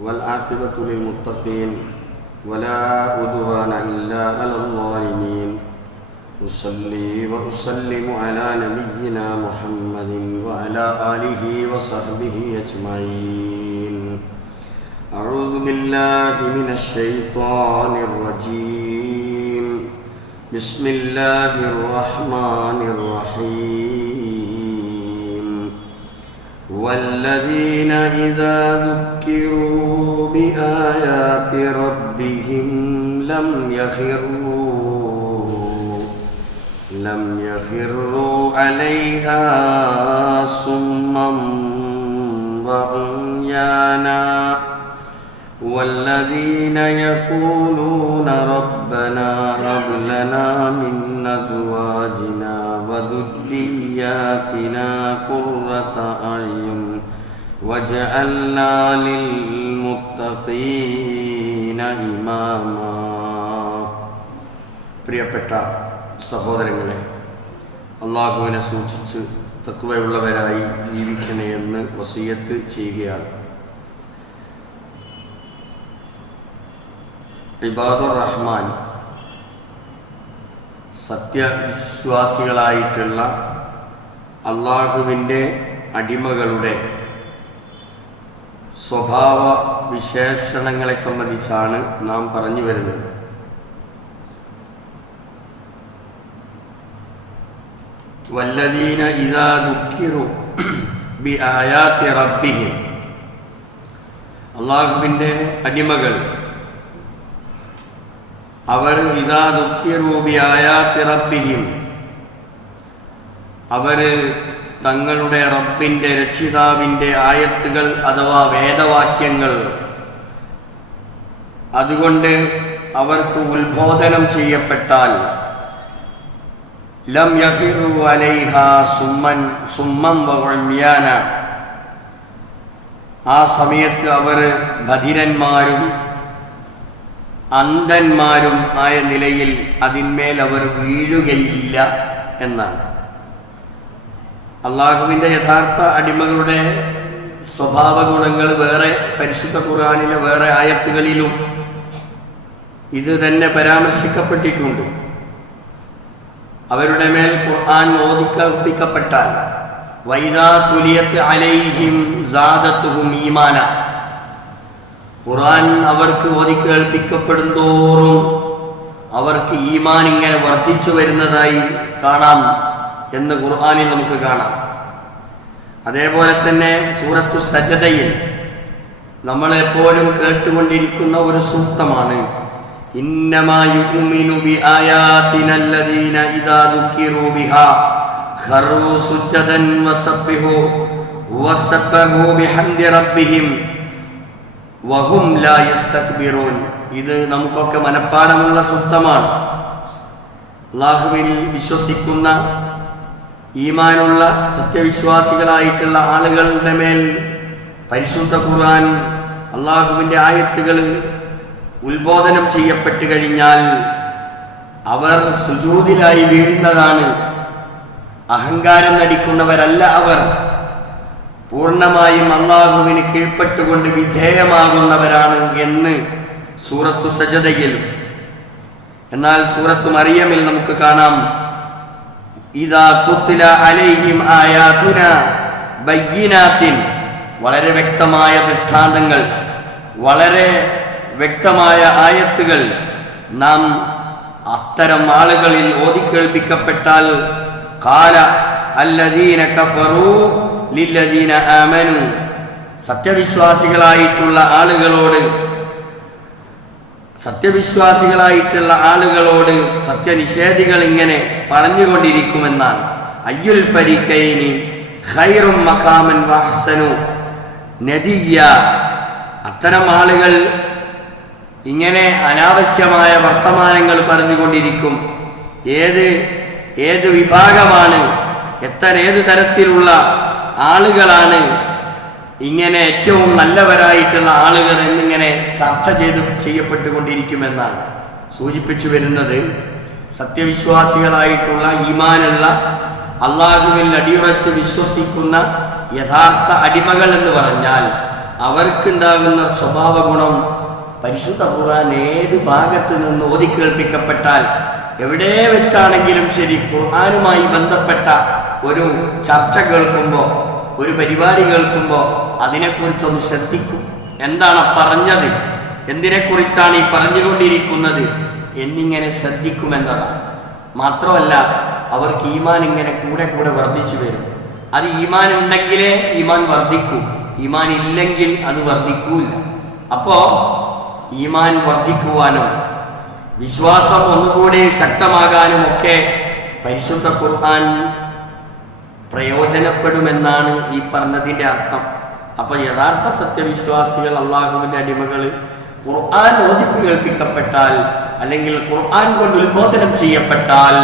والعاقبة للمتقين ولا عدوان إلا على الظالمين. أصلي وأسلم على نبينا محمد وعلى آله وصحبه أجمعين. أعوذ بالله من الشيطان الرجيم. بسم الله الرحمن الرحيم. والذين إذا ذكروا بآيات ربهم لم يخروا لم يخروا عليها صما وعميانا. والذين يقولون ربنا هب لنا من أزواجنا وذرياتنا قرة أعين واجعلنا للمتقين إماما പ്രിയപ്പെട്ട സഹോദരങ്ങളെ അള്ളാഹുവിനെ സൂക്ഷിച്ച് തത്വയുള്ളവരായി ജീവിക്കണേ എന്ന് വസീയത്ത് ചെയ്യുകയാണ് ഇബാദുർ റഹ്മാൻ സത്യവിശ്വാസികളായിട്ടുള്ള അള്ളാഹുവിന്റെ അടിമകളുടെ സ്വഭാവ വിശേഷണങ്ങളെ സംബന്ധിച്ചാണ് നാം പറഞ്ഞു വരുന്നത്. വല്ലദീന ഇതാ ദുഃഖിറു ബി ആയാത്തി റബ്ബിഹിം. അള്ളാഹുവിന്റെ അടിമകൾ അവർ ഇതാ ദുഃഖിറൂബി ആയാത്തി റബ്ബിഹിം അവർ തങ്ങളുടെ റബ്ബിന്റെ രക്ഷിതാവിന്റെ ആയത്തുകൾ അഥവാ വേദവാക്യങ്ങൾ അതുകൊണ്ട് അവർക്ക് ഉത്ബോധനം ചെയ്യപ്പെട്ടാൽ ലം യഹിറു അലൈഹ സുമ്മൻ സുമ്മം വമ്യാന ആ സമയത്ത് അവർ ബധിരന്മാരും അന്ധന്മാരും ആയ നിലയിൽ അതിന്മേൽ അവർ വീഴുകയില്ല എന്നാണ്. അള്ളാഹുവിന്റെ യഥാർത്ഥ അടിമകളുടെ സ്വഭാവ ഗുണങ്ങൾ വേറെ പരിശുദ്ധ ഖുർആാനിലെ വേറെ ആയത്തുകളിലും ഇത് തന്നെ പരാമർശിക്കപ്പെട്ടിട്ടുണ്ട്. അവരുടെ മേൽ ഖുർആൻ ഓദിക്കൽപ്പിക്കപ്പെട്ടാൽ വൈദാ തുലിയത്ത് അലൈഹിം സാദത്തുഹും ഈമാന. ഖുർആൻ അവർക്ക് ഓതി കേൾപ്പിക്കപ്പെടും തോറും അവർക്ക് ഈമാൻ ഇങ്ങനെ വർദ്ധിച്ചു വരുന്നതായി കാണാം. എന്ന് ഖുർആനിൽ നമുക്ക് കാണാം. അതേപോലെ തന്നെ സൂറത്തു സജതയിൽ നമ്മളെപ്പോഴും കേട്ടുകൊണ്ടിരിക്കുന്ന ഒരു സൂക്തമാണ്. ഇത് നമുക്കൊക്കെ മനഃപ്പാടമുള്ള സൂക്തമാണ്. അള്ളാഹുവിൽ വിശ്വസിക്കുന്ന ഈമാനുള്ള സത്യവിശ്വാസികളായിട്ടുള്ള ആളുകളുടെ മേൽ പരിശുദ്ധ ഖുർആൻ അള്ളാഹുവിന്റെ ആയത്തുകൾ ഉത്ബോധനം ചെയ്യപ്പെട്ട് കഴിഞ്ഞാൽ അവർ സുജൂതിലായി വീഴുന്നതാണ്. അഹങ്കാരം നടിക്കുന്നവരല്ല അവർ. പൂർണമായും അള്ളാഹുവിന് കീഴ്പ്പെട്ടുകൊണ്ട് വിധേയമാകുന്നവരാണ് എന്ന് സൂറത്തു സജതയിൽ എന്നാൽ സൂറത്ത് മറിയമിൽ നമുക്ക് കാണാം ഇതാ തുത്തില അലൈഹിം ആയാതുന ബയ്യിനാത്തിൻ വളരെ വ്യക്തമായ ദൃഷ്ടാന്തങ്ങൾ വളരെ വ്യക്തമായ ആയത്തുകൾ. നാം അത്തരം ആളുകളിൽ ഓതിക്കേൾപ്പിക്കപ്പെട്ടാൽ കാല അല്ലദീന കഫറു ലില്ലദീന ആമനു. സത്യവിശ്വാസികളായിട്ടുള്ള ആളുകളോട് സത്യവിശ്വാസികളായിട്ടുള്ള ആളുകളോട് സത്യനിഷേധികൾ ഇങ്ങനെ പറഞ്ഞുകൊണ്ടിരിക്കുമെന്നാണ്. അയ്യുൽ പരിക്കൈനി ഖൈറും മഖാമൻ വഹസനു നദിയ അത്തരം ആളുകൾ ഇങ്ങനെ അനാവശ്യമായ വർത്തമാനങ്ങൾ പറഞ്ഞുകൊണ്ടിരിക്കും. ഏത് ഏത് വിഭാഗമാണ് എത്ര ഏത് തരത്തിലുള്ള ആളുകളാണ് ഇങ്ങനെ ഏറ്റവും നല്ലവരായിട്ടുള്ള ആളുകൾ എന്നിങ്ങനെ ചർച്ച ചെയ്ത് ചെയ്യപ്പെട്ടുകൊണ്ടിരിക്കുമെന്നാണ് സൂചിപ്പിച്ചു വരുന്നത്. സത്യവിശ്വാസികളായിട്ടുള്ള ഈമാനുള്ള അള്ളാഹുവിൽ അടിയുറച്ച് വിശ്വസിക്കുന്ന യഥാർത്ഥ അടിമകൾ എന്ന് പറഞ്ഞാൽ അവർക്കുണ്ടാകുന്ന സ്വഭാവ ഗുണം പരിശുദ്ധ ഖുർആൻ ഏത് ഭാഗത്ത് നിന്ന് ഓതി കേൾപ്പിക്കപ്പെട്ടാൽ എവിടെ വെച്ചാണെങ്കിലും ശരി ഖുർആാനുമായി ബന്ധപ്പെട്ട ഒരു ചർച്ച കേൾക്കുമ്പോൾ ഒരു പരിപാടി കേൾക്കുമ്പോൾ അതിനെക്കുറിച്ചൊന്ന് ശ്രദ്ധിക്കൂ. എന്താണ് പറഞ്ഞത്? എന്തിനെക്കുറിച്ചാണ് ഈ പറഞ്ഞുകൊണ്ടിരിക്കുന്നത്? എന്നിങ്ങനെ ശ്രദ്ധിക്കുമെന്നതാണ്. മാത്രമല്ല അവർക്ക് ഈമാൻ ഇങ്ങനെ കൂടെ കൂടെ വർദ്ധിച്ചു വരും. അത് ഈമാൻ ഉണ്ടെങ്കിലേ ഈമാൻ വർദ്ധിക്കൂ. ഈമാൻ ഇല്ലെങ്കിൽ അത് വർദ്ധിക്കൂല അപ്പോ ഈമാൻ വർദ്ധിക്കുവാനോ വിശ്വാസം ഒന്നുകൂടി ശക്തമാകാനും ഒക്കെ പരിശുദ്ധ ഖുർആൻ പ്രയോജനപ്പെടുമെന്നാണ് ഈ പറഞ്ഞതിന്റെ അർത്ഥം. അപ്പൊ യഥാർത്ഥ സത്യവിശ്വാസികൾ അള്ളാഹുവിന്റെ അടിമകൾ ഖുർആൻ ഓതിപ്പ് കേൾപ്പിക്കപ്പെട്ടാൽ അല്ലെങ്കിൽ ഖുർആൻ കൊണ്ട് ഉത്ബോധനം ചെയ്യപ്പെട്ടാൽ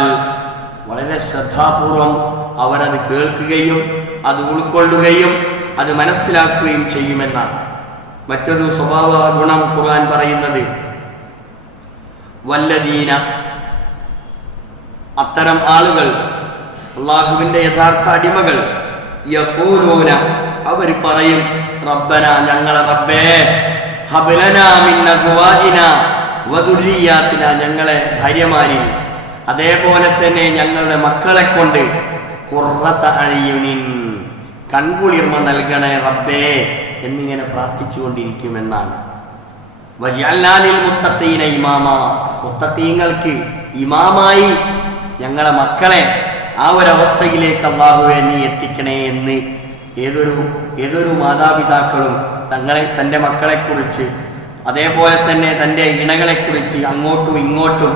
വളരെ ശ്രദ്ധാപൂർവം അവരത് കേൾക്കുകയും അത് ഉൾക്കൊള്ളുകയും അത് മനസ്സിലാക്കുകയും ചെയ്യുമെന്നാണ്. മറ്റൊരു സ്വഭാവ ഗുണം ഖുർആൻ പറയുന്നത് വല്ലദീന അത്തരം ആളുകൾ അള്ളാഹുവിന്റെ യഥാർത്ഥ അടിമകൾ യഖൂലൂന അവർ പറയും റബ്ബന ഞങ്ങളെ റബ്ബേ ഹബലന മിന്ന സുവാജിന വദുരിയാത്തിന ഞങ്ങളെ ഭാര്യമാരി. അതേപോലെ തന്നെ ഞങ്ങളുടെ മക്കളെ കൊണ്ട് കുറത്ത അഴിയുനിൻ കൺകുളിർമ നൽകണേ റബ്ബേ എന്നിങ്ങനെ പ്രാർത്ഥിച്ചുകൊണ്ടിരിക്കുമെന്നാണ്. വജിയല്ലാലിൽ മുത്തഖീന ഇമാമ. മുത്തഖീങ്ങൾക്ക് ഇമാമായി ഞങ്ങളെ മക്കളെ ആ ഒരവസ്ഥയിലേക്ക് അള്ളാഹുവെ നീ എത്തിക്കണേ എന്ന് ഏതൊരു ഏതൊരു മാതാപിതാക്കളും തങ്ങളെ തന്റെ മക്കളെക്കുറിച്ച് അതേപോലെ തന്നെ തന്റെ ഇണകളെക്കുറിച്ച് അങ്ങോട്ടും ഇങ്ങോട്ടും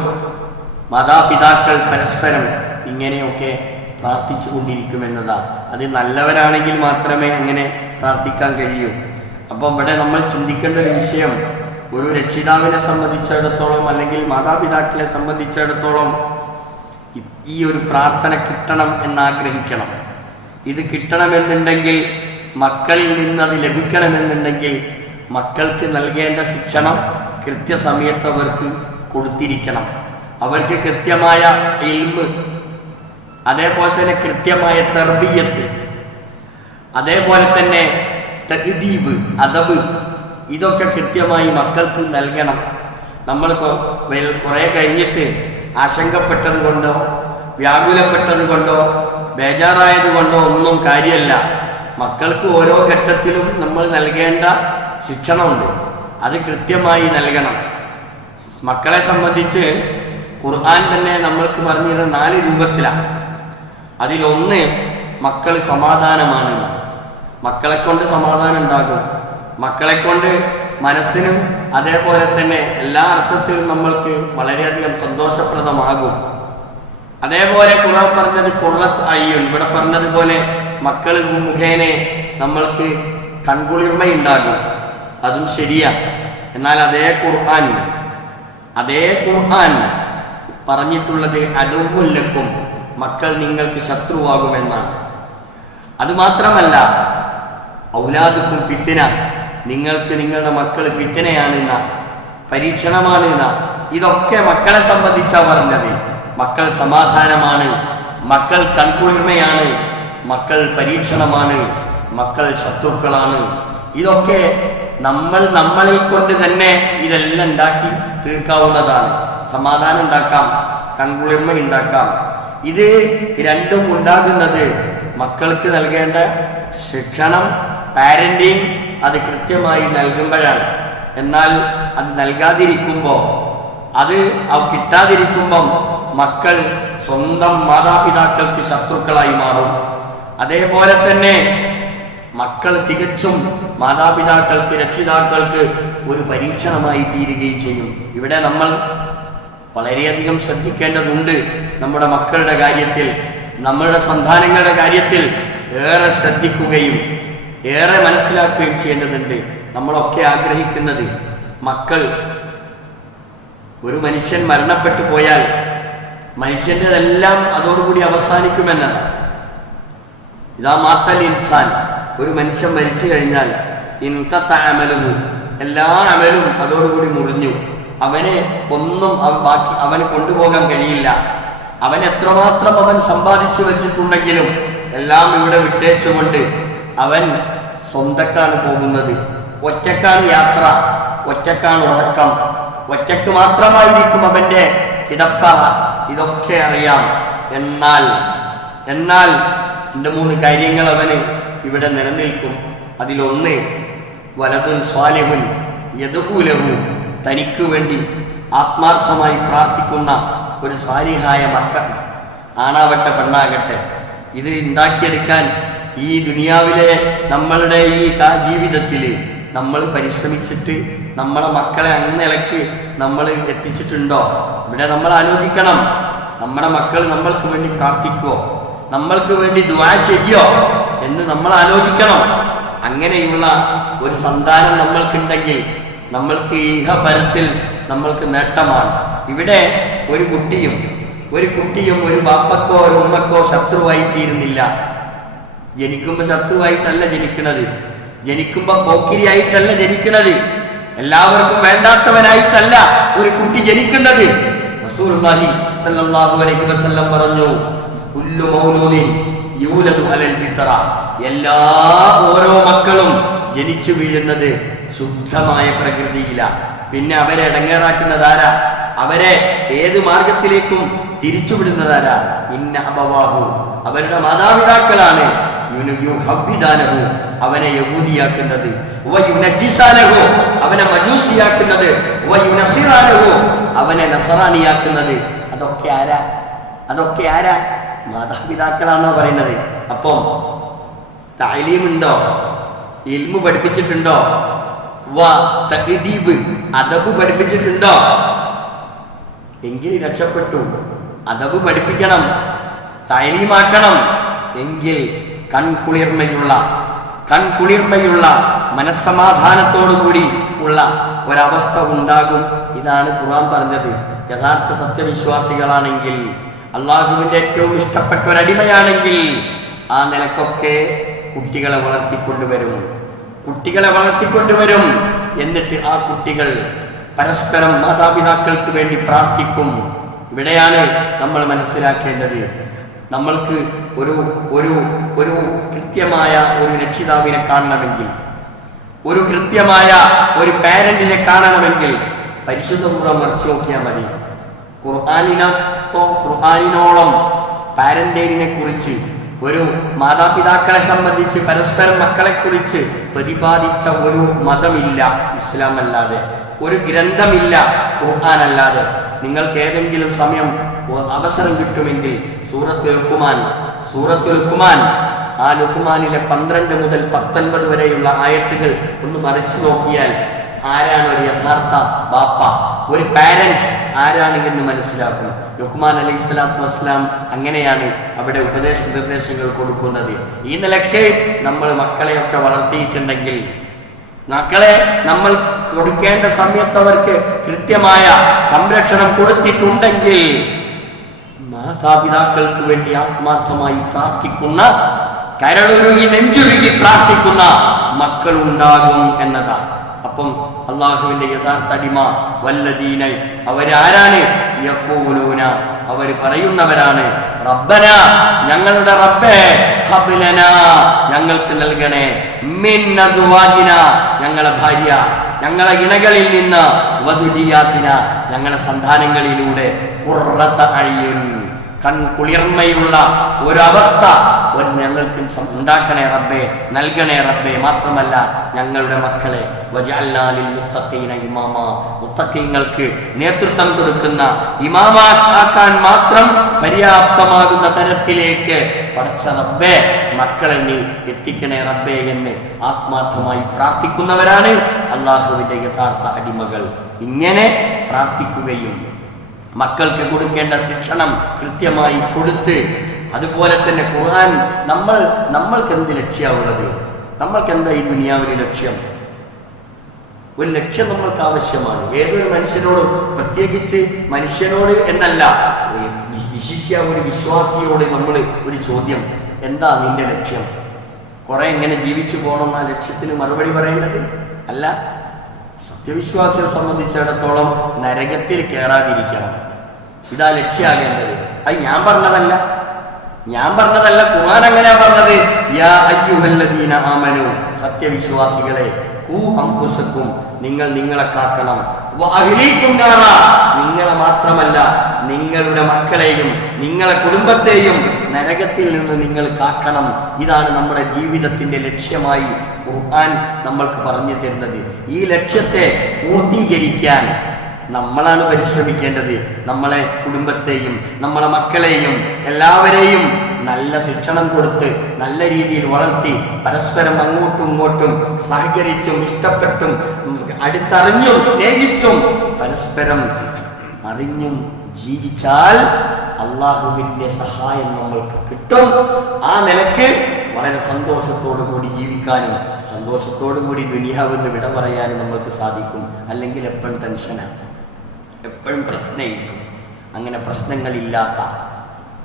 മാതാപിതാക്കൾ പരസ്പരം ഇങ്ങനെയൊക്കെ പ്രാർത്ഥിച്ചു കൊണ്ടിരിക്കുമെന്നതാണ് അത് നല്ലവരാണെങ്കിൽ മാത്രമേ അങ്ങനെ പ്രാർത്ഥിക്കാൻ കഴിയൂ. അപ്പം ഇവിടെ നമ്മൾ ചിന്തിക്കേണ്ട ഒരു വിഷയം ഒരു രക്ഷിതാവിനെ സംബന്ധിച്ചിടത്തോളം അല്ലെങ്കിൽ മാതാപിതാക്കളെ സംബന്ധിച്ചിടത്തോളം ഈ ഒരു പ്രാർത്ഥന കിട്ടണം എന്നാഗ്രഹിക്കണം. ഇത് കിട്ടണമെന്നുണ്ടെങ്കിൽ മക്കളിൽ നിന്ന് അത് ലഭിക്കണമെന്നുണ്ടെങ്കിൽ മക്കൾക്ക് നൽകേണ്ട ശിക്ഷണം കൃത്യസമയത്ത് അവർക്ക് കൊടുത്തിരിക്കണം. അവർക്ക് കൃത്യമായ ഇൽമ് അതേപോലെ തന്നെ കൃത്യമായ തെർബീയത്ത് അതേപോലെ തന്നെ തഹദീബ് അദബ് ഇതൊക്കെ കൃത്യമായി മക്കൾക്ക് നൽകണം. നമ്മൾ കുറെ കഴിഞ്ഞിട്ട് ആശങ്കപ്പെട്ടത് കൊണ്ടോ വ്യാകുലപ്പെട്ടത് കൊണ്ടോ ബേജാറായത് കൊണ്ടോ ഒന്നും കാര്യമല്ല മക്കൾക്ക് ഓരോ ഘട്ടത്തിലും നമ്മൾ നൽകേണ്ട ശിക്ഷണമുണ്ട്. അത് കൃത്യമായി നൽകണം. മക്കളെ സംബന്ധിച്ച് ഖുർആൻ തന്നെ നമ്മൾക്ക് പറഞ്ഞിരുന്ന നാല് രൂപത്തിലാണ്. അതിലൊന്ന് മക്കൾ സമാധാനമാണ്. മക്കളെ കൊണ്ട് സമാധാനം ഉണ്ടാകും മക്കളെ കൊണ്ട് മനസ്സിനും അതേപോലെ തന്നെ എല്ലാ അർത്ഥത്തിലും നമ്മൾക്ക് വളരെയധികം സന്തോഷപ്രദമാകും. അതേപോലെ ഖുർആൻ പറഞ്ഞത് കുറത്ത് അയ്യുൻ ഇവിടെ പറഞ്ഞതുപോലെ മക്കൾ മുഖേനെ നമ്മൾക്ക് കൺകുളിർമ ഉണ്ടാകും അതും ശരിയാ. എന്നാൽ അതേ ഖുർആൻ അതേ ഖുർആൻ പറഞ്ഞിട്ടുള്ളത് അതുമുല്ലക്കും മക്കൾ നിങ്ങൾക്ക് ശത്രുവാകുമെന്നാണ്. അതുമാത്രമല്ല ഔലാദുക്കും ഫിത്തിന നിങ്ങൾക്ക് നിങ്ങളുടെ മക്കൾ ഫിത്തിനയാണ് എന്ന പരീക്ഷണമാണ് എന്ന ഇതൊക്കെ മക്കളെ സംബന്ധിച്ചാണ് പറഞ്ഞത്. മക്കൾ സമാധാനമാണ് മക്കൾ കൺകുളിർമയാണ് മക്കൾ പരീക്ഷണമാണ് മക്കൾ ശത്രുക്കളാണ്. ഇതൊക്കെ നമ്മൾ നമ്മളെ കൊണ്ട് തന്നെ ഇതെല്ലാം ഉണ്ടാക്കി തീർക്കാവുന്നതാണ്. സമാധാനം ഉണ്ടാക്കാം കൺകുളിർമ ഉണ്ടാക്കാം. ഇത് രണ്ടും ഉണ്ടാകുന്നത് മക്കൾക്ക് നൽകേണ്ട ശിക്ഷണം പാരന്റിങ് അത് കൃത്യമായി നൽകുമ്പോഴാണ്. എന്നാൽ അത് നൽകാതിരിക്കുമ്പോൾ അത് കിട്ടാതിരിക്കുമ്പം മക്കൾ സ്വന്തം മാതാപിതാക്കൾക്ക് ശത്രുക്കളായി മാറും. അതേപോലെ തന്നെ മക്കൾ തികച്ചും മാതാപിതാക്കൾക്ക് രക്ഷിതാക്കൾക്ക് ഒരു പരീക്ഷണമായി തീരുകയും ചെയ്യും. ഇവിടെ നമ്മൾ വളരെയധികം ശ്രദ്ധിക്കേണ്ടതുണ്ട് നമ്മുടെ മക്കളുടെ കാര്യത്തിൽ. നമ്മളുടെ സന്താനങ്ങളുടെ കാര്യത്തിൽ ഏറെ ശ്രദ്ധിക്കുകയും ഏറെ മനസ്സിലാക്കുകയും ചെയ്യേണ്ടതുണ്ട്. നമ്മളൊക്കെ ആഗ്രഹിക്കുന്നത് മക്കൾ ഒരു മനുഷ്യൻ മരണപ്പെട്ടു പോയാൽ മനുഷ്യന്റെതെല്ലാം അതോടുകൂടി അവസാനിക്കുമെന്നാണ്. ഇതാ മാത്തൽ ഇൻസാൻ. ഒരു മനുഷ്യൻ മരിച്ചു കഴിഞ്ഞാൽ ഇൻകത്ത അമലും എല്ലാ അമലും അതോടുകൂടി മുറിഞ്ഞു. അവനെ ഒന്നും അവൻ ബാക്കി അവന് കൊണ്ടുപോകാൻ കഴിയില്ല. അവൻ എത്രമാത്രം അവൻ സമ്പാദിച്ചു വെച്ചിട്ടുണ്ടെങ്കിലും എല്ലാം ഇവിടെ വിട്ടേച്ചുകൊണ്ട് അവൻ സ്വന്തക്കാണ് പോകുന്നത്. ഒറ്റക്കാണ് യാത്ര ഒറ്റക്കാണ് ഉറക്കം. ഒറ്റയ്ക്ക് മാത്രമായിരിക്കും അവന്റെ കിടപ്പറ ഇതൊക്കെ അറിയാം. എന്നാൽ എന്നാൽ എന്റെ മൂന്ന് കാര്യങ്ങൾ അവന് ഇവിടെ നിലനിൽക്കും. അതിലൊന്ന് വലതുൻ സ്വാലിഹുൻ യദുകൂലവും തനിക്ക് വേണ്ടി ആത്മാർത്ഥമായി പ്രാർത്ഥിക്കുന്ന ഒരു സ്വാലിഹായ മക്കൾ ആണാവട്ടെ പെണ്ണാകട്ടെ. ഇത് ഉണ്ടാക്കിയെടുക്കാൻ ഈ ദുനിയാവിലെ നമ്മളുടെ ഈ ജീവിതത്തിൽ നമ്മൾ പരിശ്രമിച്ചിട്ട് നമ്മളെ മക്കളെ അന്നിലക്ക് നമ്മൾ എത്തിച്ചിട്ടുണ്ടോ? ഇവിടെ നമ്മൾ ആലോചിക്കണം. നമ്മുടെ മക്കൾ നമ്മൾക്ക് വേണ്ടി പ്രാർത്ഥിക്കുവോ നമ്മൾക്ക് വേണ്ടി ദ്വാ ചെയ്യോ? എന്ന് നമ്മൾ ആലോചിക്കണം. അങ്ങനെയുള്ള ഒരു സന്താനം നമ്മൾക്കുണ്ടെങ്കിൽ നമ്മൾക്ക് ഈഹപരത്തിൽ നമ്മൾക്ക് നേട്ടമാണ്. ഇവിടെ ഒരു കുട്ടിയും ഒരു കുട്ടിയും ഒരു ബാപ്പക്കോ ഒരു ഉമ്മക്കോ ശത്രുവായി തീരുന്നില്ല. ജനിക്കുമ്പോൾ ശത്രുവായിട്ടല്ല ജനിക്കുന്നത് ജനിക്കുമ്പോൾ പോക്കിരിയായിട്ടല്ല ജനിക്കുന്നത് എല്ലാവർക്കും വേണ്ടാത്തവനായിട്ടല്ല ഒരു കുട്ടി ജനിക്കുന്നത്. റസൂലുള്ളാഹി അലൈഹി വസല്ലം പറഞ്ഞു അലൽ എല്ലാ ഓരോ മക്കളും ജനിച്ചു വീഴുന്നത് ശുദ്ധമായ പ്രകൃതിയിലാണ് പിന്നെ അവരെ ഇടങ്ങേറാക്കുന്നതാരാ അവരെ ഏത് മാർഗത്തിലേക്കും തിരിച്ചുവിടുന്നതാരാ ഇന്ന അബവാഹു. അവരുടെ മാതാപിതാക്കളാണ് അവനെ യഹൂദിയാക്കുന്നത്. അവനെ മജൂസിയാക്കുന്നത്. അവനെ നസറാനിയാക്കുന്നത് അതൊക്കെ ആരാ? അതൊക്കെ ആരാ? മാതാപിതാക്കളാന്നാ പറയുന്നത്. അപ്പം താലീമുണ്ടോ? ഇൽമു പഠിപ്പിച്ചിട്ടുണ്ടോ? വ അതബ് പഠിപ്പിച്ചിട്ടുണ്ടോ? എങ്കിൽ രക്ഷപ്പെട്ടു. അതബ് പഠിപ്പിക്കണം. തൈലീമാക്കണം. എങ്കിൽ കൺകുളിർമയുള്ള കൺകുളിർമയുള്ള മനസ്സമാധാനത്തോടുകൂടി ഉള്ള ഒരവസ്ഥ ഉണ്ടാകും. ഇതാണ് ഖുർആൻ പറഞ്ഞത്. യഥാർത്ഥ സത്യവിശ്വാസികളാണെങ്കിൽ അള്ളാഹുവിന്റെ ഏറ്റവും ഇഷ്ടപ്പെട്ട ഒരടിമയാണെങ്കിൽ ആ നിലക്കൊക്കെ കുട്ടികളെ വളർത്തിക്കൊണ്ടുവരും. കുട്ടികളെ വളർത്തിക്കൊണ്ടുവരും എന്നിട്ട് ആ കുട്ടികൾ പരസ്പരം മാതാപിതാക്കൾക്ക് വേണ്ടി പ്രാർത്ഥിക്കും. ഇവിടെയാണ് നമ്മൾ മനസ്സിലാക്കേണ്ടത്. നമ്മൾക്ക് ഒരു ഒരു ഒരു കൃത്യമായ ഒരു രക്ഷിതാവിനെ കാണണമെങ്കിൽ ഒരു കൃത്യമായ ഒരു പാരന്റിനെ കാണണമെങ്കിൽ പരിശുദ്ധ ഖുർആൻ മറിച്ച് നോക്കിയാൽ മതി. ഖുർആാനിനോ ഖുർആാനിനോളം പാരന്റേരിനെ കുറിച്ച് ഒരു മാതാപിതാക്കളെ സംബന്ധിച്ച് പരസ്പരം മക്കളെ കുറിച്ച് പ്രതിപാദിച്ച ഒരു മതമില്ല ഇസ്ലാം അല്ലാതെ ഒരു ഗ്രന്ഥമില്ല ഖുർആൻ അല്ലാതെ നിങ്ങൾക്ക് ഏതെങ്കിലും സമയം അവസരം കിട്ടുമെങ്കിൽ സൂറത്ത് ലുക്കുമാൻ സൂറത്ത് ലുക്കുമാൻ ആ ലുക്കുമാനിലെ പന്ത്രണ്ട് മുതൽ പത്തൊൻപത് വരെയുള്ള ആയത്തുകൾ ഒന്ന് മറിച്ചു നോക്കിയാൽ ആരാണ് ഒരു യഥാർത്ഥ ബാപ്പ? ഒരു പാരന്റ് ആരാണ് എന്ന് മനസ്സിലാക്കും. ലുക്മാൻ അലൈഹി സ്വലാത്തു വസ്സലാം അങ്ങനെയാണ് അവിടെ ഉപദേശ നിർദ്ദേശങ്ങൾ കൊടുക്കുന്നത്. ഈ നിലയ്ക്ക് നമ്മൾ മക്കളെയൊക്കെ വളർത്തിയിട്ടുണ്ടെങ്കിൽ മക്കളെ നമ്മൾ കൊടുക്കേണ്ട സമയത്ത് അവർക്ക് കൃത്യമായ സംരക്ഷണം കൊടുത്തിട്ടുണ്ടെങ്കിൽ മാതാപിതാക്കൾക്ക് വേണ്ടി ആത്മാർത്ഥമായി പ്രാർത്ഥിക്കുന്ന കരളുരുകി നെഞ്ചുരുകി പ്രാർത്ഥിക്കുന്ന മക്കൾ ഉണ്ടാകും എന്നതാണ്. അപ്പം അള്ളാഹുവിന്റെ യഥാർത്ഥ അടിമ വല്ലദീന അവരാരാണ്? യക്കോലൂന അവർ പറയുന്നവരാണ് റബ്ബന ഞങ്ങളുടെ റബ്ബേ ഹബ്ലന ഞങ്ങൾക്ക് നൽകണേ മിൻ ഞങ്ങളെ ഭാര്യ ഞങ്ങളെ ഇണകളിൽ നിന്ന് വധുരിയാത്തിന ഞങ്ങളുടെ സന്താനങ്ങളിലൂടെ കുറത്ത അഴിയുൻ കൺകുളിർമയുള്ള ഒരവസ്ഥ ഒരു ഞങ്ങൾക്ക് ഉണ്ടാക്കണേ റബ്ബേ നൽകണേ റബ്ബേ. മാത്രമല്ല ഞങ്ങളുടെ മക്കളെ വജഅൽനാലിൽ മുത്തഖീന ഇമാമ. മുത്തഖീങ്ങൾക്ക് നേതൃത്വം കൊടുക്കുന്ന ഇമാമാക്കാൻ മാത്രം പര്യാപ്തമാകുന്ന തരത്തിലേക്ക് പഠിച്ച റബ്ബേ മക്കളെ നീ എത്തിക്കണേ റബ്ബേ എന്ന് ആത്മാർത്ഥമായി പ്രാർത്ഥിക്കുന്നവരാണ്. അള്ളാഹുവിന്റെ യഥാർത്ഥ അടിമകൾ. ഇങ്ങനെ പ്രാർത്ഥിക്കുകയും മക്കൾക്ക് കൊടുക്കേണ്ട ശിക്ഷണം കൃത്യമായി കൊടുത്ത് അതുപോലെ തന്നെ ഖുർആൻ നമ്മൾ നമ്മൾക്ക് എന്ത് ലക്ഷ്യമുള്ളത് നമ്മൾക്ക് എന്താ ഈ ദുനിയാവിലെ ലക്ഷ്യം? ഒരു ലക്ഷ്യം നമ്മൾക്ക് ആവശ്യമാണ്. ഏതൊരു മനുഷ്യനോടും പ്രത്യേകിച്ച് മനുഷ്യനോട് എന്നല്ല വിശിഷ്യ ഒരു വിശ്വാസിയോട് നമ്മൾ ഒരു ചോദ്യം എന്താ നിന്റെ ലക്ഷ്യം? കുറെ എങ്ങനെ ജീവിച്ചു പോകണം എന്ന ലക്ഷ്യത്തിന് മറുപടി പറയേണ്ടത്? അല്ല. സത്യവിശ്വാസിയെ സംബന്ധിച്ചിടത്തോളം നരകത്തിൽ കയറാതിരിക്കണം ഇതാ ലക്ഷ്യമാകേണ്ടത് അത് ഞാൻ പറഞ്ഞതല്ല. ഞാൻ പറഞ്ഞതല്ല ഖുർആൻ അങ്ങനെയാ പറഞ്ഞത്. യാ അയ്യുഹല്ലദീന ആമനു. സത്യവിശ്വാസികളെ കൂ അംകുസക്കും നിങ്ങൾ നിങ്ങളെ കാക്കണം. നിങ്ങളെ മാത്രമല്ല നിങ്ങളുടെ മക്കളെയും നിങ്ങളെ കുടുംബത്തെയും നരകത്തിൽ നിന്ന് നിങ്ങൾ കാക്കണം. ഇതാണ് നമ്മുടെ ജീവിതത്തിന്റെ ലക്ഷ്യമായി ഖുർആൻ നമ്മൾക്ക് പറഞ്ഞു തരുന്നത്. ഈ ലക്ഷ്യത്തെ പൂർത്തീകരിക്കാൻ നമ്മളാണ് പരിശ്രമിക്കേണ്ടത്. നമ്മളെ കുടുംബത്തെയും നമ്മളെ മക്കളെയും എല്ലാവരെയും നല്ല ശിക്ഷണം കൊടുത്ത് നല്ല രീതിയിൽ വളർത്തി പരസ്പരം അങ്ങോട്ടും ഇങ്ങോട്ടും സഹകരിച്ചും ഇഷ്ടപ്പെട്ടും അടുത്തറിഞ്ഞും സ്നേഹിച്ചും പരസ്പരം അറിഞ്ഞും ജീവിച്ചാൽ അള്ളാഹുവിന്റെ സഹായം നമ്മൾക്ക് കിട്ടും. ആ നിലയ്ക്ക് വളരെ സന്തോഷത്തോടു കൂടി ജീവിക്കാനും സന്തോഷത്തോടു കൂടി ദുനിയാവെന്ന് വിട പറയാനും നമ്മൾക്ക് സാധിക്കും. അല്ലെങ്കിൽ എപ്പോഴും ടെൻഷനാണ് എപ്പോഴും പ്രശ്നമായിരിക്കും. അങ്ങനെ പ്രശ്നങ്ങളില്ലാത്ത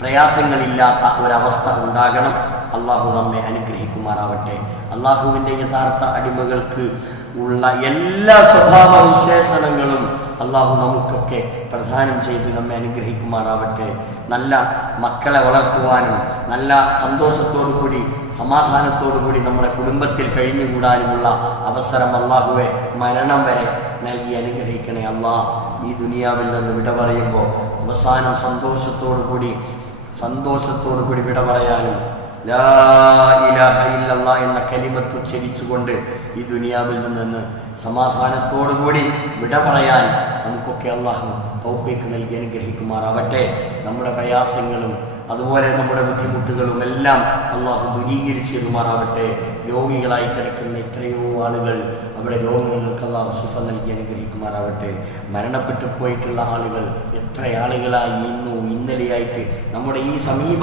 പ്രയാസങ്ങളില്ലാത്ത ഒരവസ്ഥ ഉണ്ടാകണം. അള്ളാഹു നമ്മെ അനുഗ്രഹിക്കുമാറാവട്ടെ. അള്ളാഹുവിന്റെ യഥാർത്ഥ അടിമകൾക്ക് ഉള്ള എല്ലാ സ്വഭാവ വിശേഷണങ്ങളും അള്ളാഹു നമുക്കൊക്കെ പ്രധാനം ചെയ്ത് നമ്മെ അനുഗ്രഹിക്കുമാറാവട്ടെ. നല്ല മക്കളെ വളർത്തുവാനും നല്ല സന്തോഷത്തോടു കൂടി സമാധാനത്തോടു കൂടി നമ്മുടെ കുടുംബത്തിൽ കഴിഞ്ഞുകൂടാനുമുള്ള അവസരം അള്ളാഹുവെ മരണം വരെ നൽകി അനുഗ്രഹിക്കണേ അള്ളാഹ് ഈ ദുനിയാവിൽ നിന്ന് വിട പറയുമ്പോൾ അവസാനം സന്തോഷത്തോടു കൂടി സന്തോഷത്തോടു കൂടി വിട പറയാനും ഇലാഹ എന്ന കലിമത്ത് ഉച്ചരിച്ചുകൊണ്ട് ഈ ദുനിയാവിൽ നിന്ന് സമാധാനത്തോടു കൂടി വിട പറയാൻ നമുക്കൊക്കെ അള്ളാഹു തൗഫീക്ക് നൽകി അനുഗ്രഹിക്കുമാറാവട്ടെ. നമ്മുടെ പ്രയാസങ്ങളും അതുപോലെ നമ്മുടെ ബുദ്ധിമുട്ടുകളും എല്ലാം അള്ളാഹു ദുരീകരിച്ച് തരുമാറാവട്ടെ. രോഗികളായി കിടക്കുന്ന എത്രയോ ആളുകൾ അവിടെ രോഗങ്ങൾക്ക് അള്ളാഹു സുഖം നൽകി അനുഗ്രഹിക്കുമാറാവട്ടെ മരണപ്പെട്ടു പോയിട്ടുള്ള ആളുകൾ എത്ര ആളുകളായി ഇന്നു ഇന്നലെയായിട്ട് നമ്മുടെ ഈ സമീപ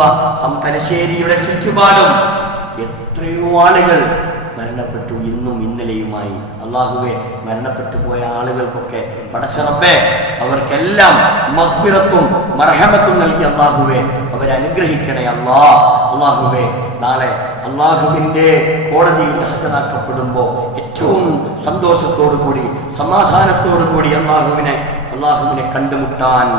തലശ്ശേരിയുടെ ചുറ്റുപാടും എത്രയോ ആളുകൾ മരണപ്പെട്ടു ഇന്നും ഇന്നലെയുമായി. അള്ളാഹുവെ മരണപ്പെട്ടു പോയ ആളുകൾക്കൊക്കെ പടച്ചറപ്പേ അവർക്കെല്ലാം മഹ്ഫിറത്തും മർഹമത്തും നൽകി അള്ളാഹുവെ അവരെ അനുഗ്രഹിക്കണേ അള്ളാ. അള്ളാഹുവെ നാളെ അള്ളാഹുവിന്റെ കോടതിയിൽ ഹാജരാക്കപ്പെടുമ്പോൾ ഏറ്റവും സന്തോഷത്തോടു കൂടി സമാധാനത്തോടുകൂടി അള്ളാഹുവിനെ അള്ളാഹുവിനെ കണ്ടുമുട്ടാൻ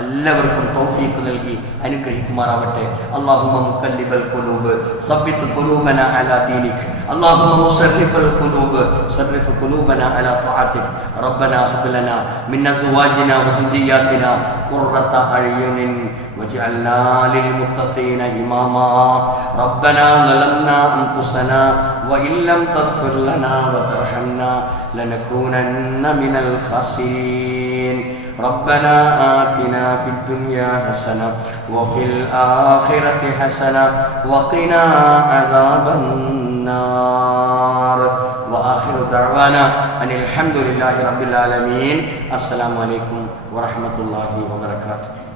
എല്ലാവർക്കും തൗഫീഖ് നൽകി അനുഗ്രഹിക്കുമാറാവട്ടെ. അല്ലാഹുമ്മ മുക്കല്ലിബൽ ഖുലൂബ് സബ്ബിത് ഖുലൂബന അലാ ദീനിക്. അല്ലാഹുമ്മ മുസർരിഫൽ ഖുലൂബ് സർരിഫ് ഖുലൂബന അലാ തഅതിക് റബ്ബന ഹബ് ലനാ മിൻ അസ്വാജിനാ വദുരിയാതിന ഖുർറത വജ്അൽനാ ലിൽ മുത്തഖീന ഇമാമാ. റബ്ബന ളലംനാ അൻഫുസനാ وإن لم تغفر لنا وترحمنا لنكونن من الخاسرين. ربنا آتنا في الدنيا حسنة وفي الآخرة حسنة وقنا عذاب النار. وآخر دعوانا أن الحمد لله رب العالمين. السلام عليكم ورحمة الله وبركاته.